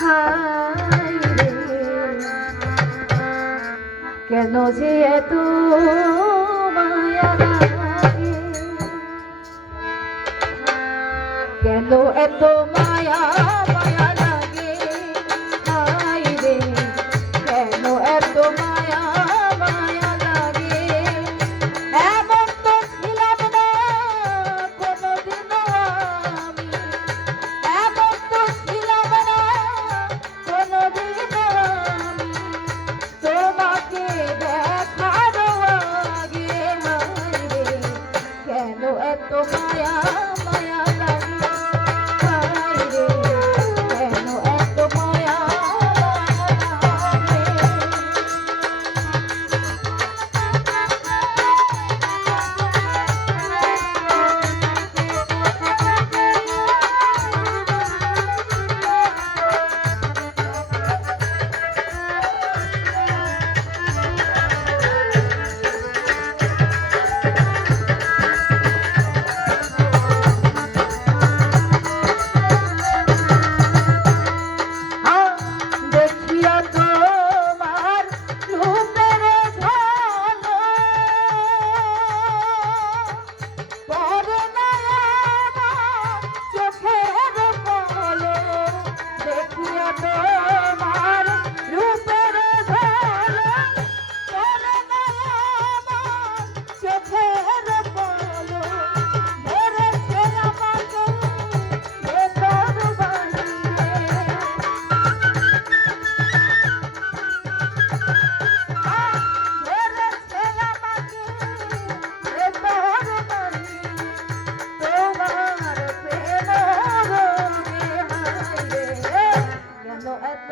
হায় রে, কেন যে এত মায়া লাগে, কেন এত মায়া মায়া লাগে, হায় রে, কেন এত মায়া মায়া লাগে। এমন তো ছিলাম না কোনোদিনও আমি, এমন তো ছিলাম না কোনোদিনও আমি, তোমাকে দেখার আগে, হায় রে, কেন এত মায়া মায়া লাগে, হায় রে, কেন এত মায়া লাগে। দেখিয়া তোমার রূপের ঝলক, পড়ে না আমার চোখের পলক। দেখিয়া তোমার রূপের ঝলক, পড়ে না আমার চোখের পলক। ধরেছে আমাকে ভেতর বাহিরে, ধরেছে আমাকে ভেতর বাহিরে, তোমার প্রেম রোগে, হায় রে, কেন এত